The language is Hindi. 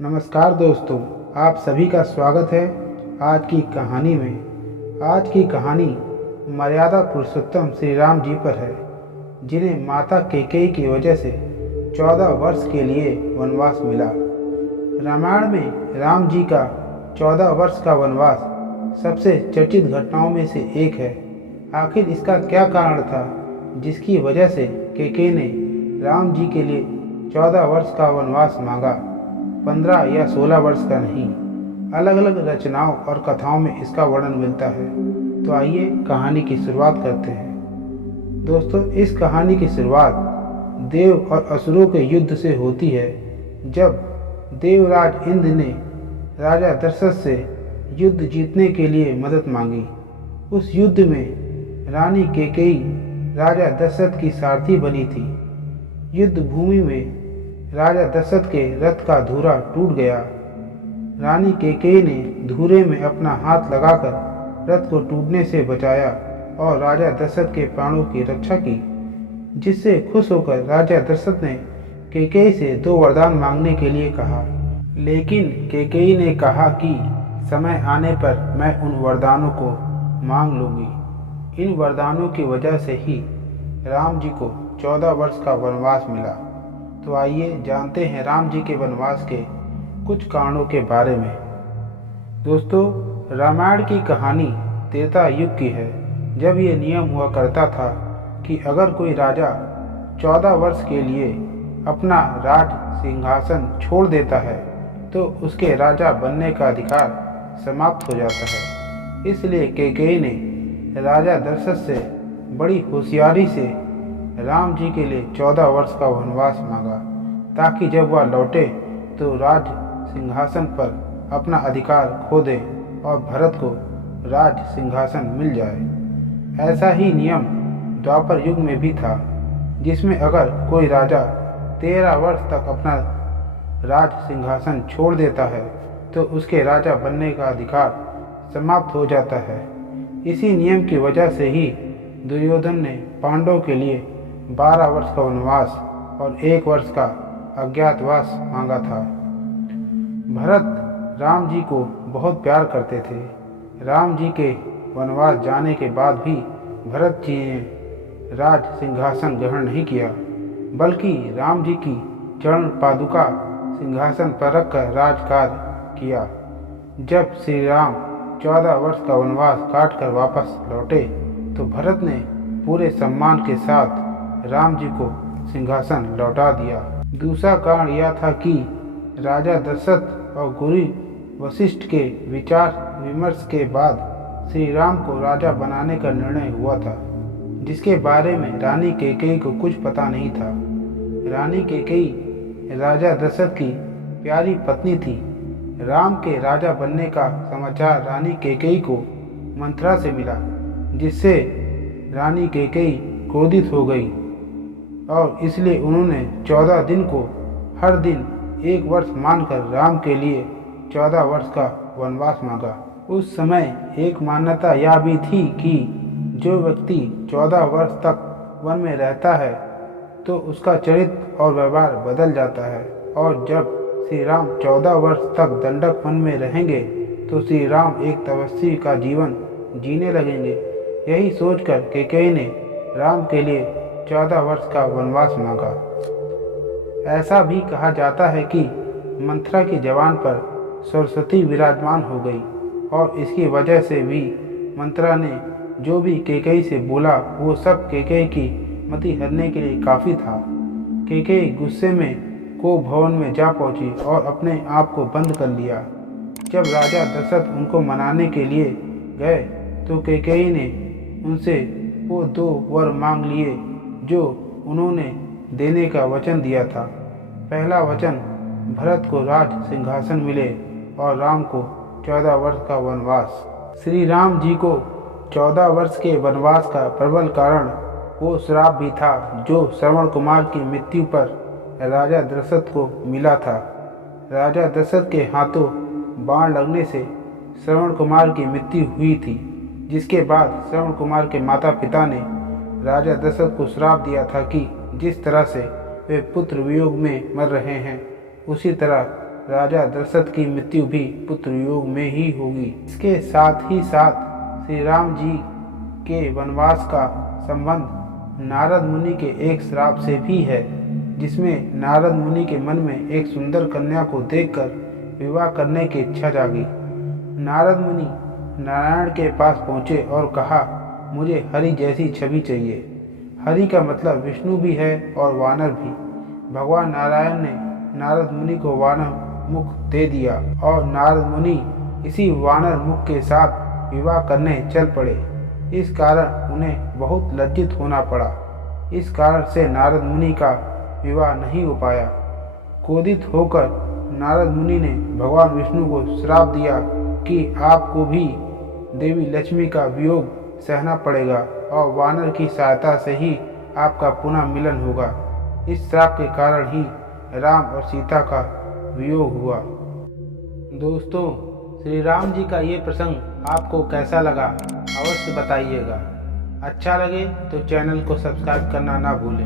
नमस्कार दोस्तों, आप सभी का स्वागत है आज की कहानी में। आज की कहानी मर्यादा पुरुषोत्तम श्री राम जी पर है, जिन्हें माता कैकेयी की वजह से 14 वर्ष के लिए वनवास मिला। रामायण में राम जी का 14 वर्ष का वनवास सबसे चर्चित घटनाओं में से एक है। आखिर इसका क्या कारण था जिसकी वजह से कैकेयी ने राम जी के लिए 14 वर्ष का वनवास मांगा? 15 या 16 वर्ष का नहीं। अलग अलग रचनाओं और कथाओं में इसका वर्णन मिलता है। तो आइए कहानी की शुरुआत करते हैं। दोस्तों, इस कहानी की शुरुआत देव और असुरों के युद्ध से होती है, जब देवराज इंद्र ने राजा दशरथ से युद्ध जीतने के लिए मदद मांगी। उस युद्ध में रानी कैकेयी राजा दशरथ की सारथी बनी थी। युद्ध भूमि में राजा दशरथ के रथ का धुरा टूट गया। रानी कैकेयी ने धुरे में अपना हाथ लगाकर रथ को टूटने से बचाया और राजा दशरथ के प्राणों की रक्षा की, जिससे खुश होकर राजा दशरथ ने कैकेयी से 2 वरदान मांगने के लिए कहा। लेकिन कैकेयी ने कहा कि समय आने पर मैं उन वरदानों को मांग लूंगी। इन वरदानों की वजह से ही राम जी को 14 वर्ष का वनवास मिला। तो आइए जानते हैं राम जी के वनवास के कुछ कारणों के बारे में। दोस्तों, रामायण की कहानी त्रेता युग की है, जब ये नियम हुआ करता था कि अगर कोई राजा 14 वर्ष के लिए अपना राज सिंहासन छोड़ देता है तो उसके राजा बनने का अधिकार समाप्त हो जाता है। इसलिए कैकेयी ने राजा दशरथ से बड़ी होशियारी से राम जी के लिए 14 वर्ष का वनवास मांगा, ताकि जब वह लौटे तो राज सिंहासन पर अपना अधिकार खो दे और भरत को राज सिंहासन मिल जाए। ऐसा ही नियम द्वापर युग में भी था, जिसमें अगर कोई राजा 13 वर्ष तक अपना राज सिंहासन छोड़ देता है तो उसके राजा बनने का अधिकार समाप्त हो जाता है। इसी नियम की वजह से ही दुर्योधन ने पांडवों के लिए 12 वर्ष का वनवास और 1 वर्ष का अज्ञातवास मांगा था। भरत राम जी को बहुत प्यार करते थे। राम जी के वनवास जाने के बाद भी भरत जी ने राज सिंहासन ग्रहण नहीं किया, बल्कि राम जी की चरण पादुका सिंहासन पर रखकर राजकार्य किया। जब श्री राम 14 वर्ष का वनवास काटकर वापस लौटे तो भरत ने पूरे सम्मान के साथ राम जी को सिंहासन लौटा दिया। दूसरा कारण यह था कि राजा दशरथ और गुरु वशिष्ठ के विचार विमर्श के बाद श्री राम को राजा बनाने का निर्णय हुआ था, जिसके बारे में रानी कैकेयी को कुछ पता नहीं था। रानी कैकेयी राजा दशरथ की प्यारी पत्नी थी। राम के राजा बनने का समाचार रानी कैकेयी को मंथरा से मिला, जिससे रानी कैकेयी क्रोधित हो गई और इसलिए उन्होंने 14 दिन को हर दिन 1 वर्ष मानकर राम के लिए 14 वर्ष का वनवास मांगा। उस समय एक मान्यता यह भी थी कि जो व्यक्ति 14 वर्ष तक वन में रहता है तो उसका चरित्र और व्यवहार बदल जाता है, और जब श्री राम 14 वर्ष तक दंडक वन में रहेंगे तो श्री राम एक तपस्वी का जीवन जीने लगेंगे। यही सोचकर कैकेयी ने राम के लिए 14 वर्ष का वनवास मांगा। ऐसा भी कहा जाता है कि मंथरा की जबान पर सरस्वती विराजमान हो गई और इसकी वजह से भी मंथरा ने जो भी कैकेयी से बोला वो सब कैकेयी की मति हरने के लिए काफ़ी था। कैकेयी गुस्से में को भवन में जा पहुंची और अपने आप को बंद कर लिया। जब राजा दशरथ उनको मनाने के लिए गए तो कैकेयी ने उनसे वो 2 वर मांग लिए जो उन्होंने देने का वचन दिया था। पहला वचन भरत को राज सिंहासन मिले और राम को 14 वर्ष का वनवास। श्री राम जी को 14 वर्ष के वनवास का प्रबल कारण वो श्राप भी था जो श्रवण कुमार की मृत्यु पर राजा दशरथ को मिला था। राजा दशरथ के हाथों बाण लगने से श्रवण कुमार की मृत्यु हुई थी, जिसके बाद श्रवण कुमार के माता पिता ने राजा दशरथ को श्राप दिया था कि जिस तरह से वे पुत्र वियोग में मर रहे हैं, उसी तरह राजा दशरथ की मृत्यु भी पुत्र योग में ही होगी। इसके साथ ही साथ श्री राम जी के वनवास का संबंध नारद मुनि के एक श्राप से भी है, जिसमें नारद मुनि के मन में एक सुंदर कन्या को देखकर विवाह करने की इच्छा जागी। नारद मुनि नारायण के पास पहुँचे और कहा, मुझे हरि जैसी छवि चाहिए। हरि का मतलब विष्णु भी है और वानर भी। भगवान नारायण ने नारद मुनि को वानर मुख दे दिया और नारद मुनि इसी वानर मुख के साथ विवाह करने चल पड़े। इस कारण उन्हें बहुत लज्जित होना पड़ा। इस कारण से नारद मुनि का विवाह नहीं हो पाया। क्रोधित होकर नारद मुनि ने भगवान विष्णु को श्राप दिया कि आपको भी देवी लक्ष्मी का वियोग सहना पड़ेगा और वानर की सहायता से ही आपका पुनः मिलन होगा। इस श्राप के कारण ही राम और सीता का वियोग हुआ। दोस्तों, श्री राम जी का ये प्रसंग आपको कैसा लगा अवश्य बताइएगा। अच्छा लगे तो चैनल को सब्सक्राइब करना ना भूलें।